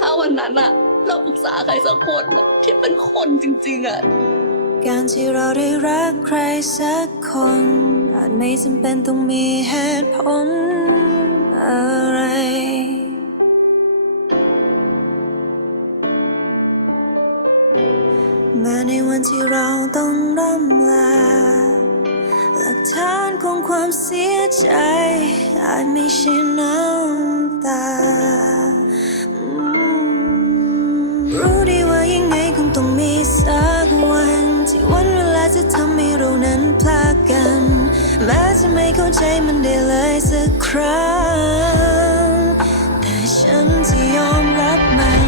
ถ้าวันนั้นอะเราปรึกษาใครสักคนอะที่เป็นคนจริงๆอะการที่เราได้รักใครสักคน อาจไม่จำเป็นต้องมีเหตุผลอะไร แม้ในวันที่เราต้องร่ำลา หลักฐานของความเสียใจ อาจไม่ใช่น แม้จะไม่เข้าใจมันได้เลยสักครั้ง แต่ฉันจะยอมรับมัน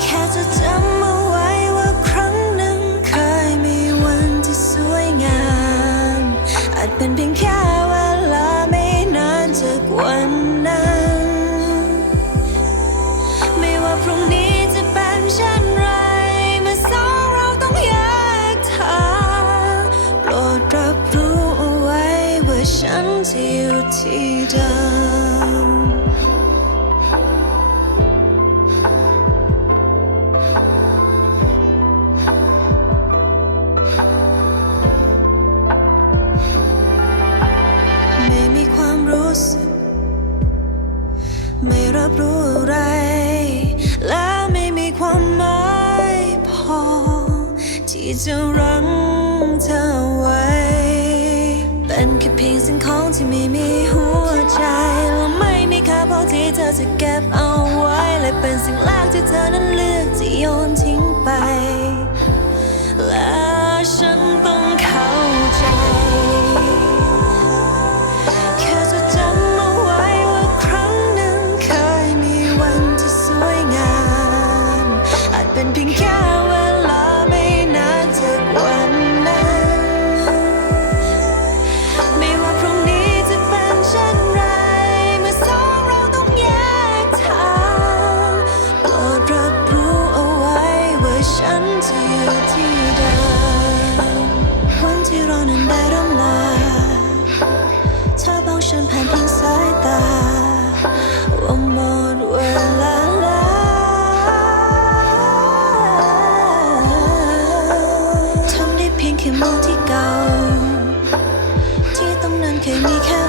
แค่จะจำเอาไว้ว่าครั้งหนึ่งเคยมีวันที่สวยงาม อาจเป็นเพียงแค่เวลาไม่นานจากวัน ฉันจะอยู่ที่เดิมไม่มีความรู้สึก ไม่รับรู้อะไร และไม่มีความหมายพอ ที่จะรั้งเธอ สิ่งของที่ไม่มีหัวใจและไม่มีค่าพอที่เธอจะเก็บเอาไว้และเป็นสิ่งแรกที่เธอนั้นเลือกจะโยนทิ้งไป แค่มองที่เก่า ที่ตรงนั้นเคยมีแค่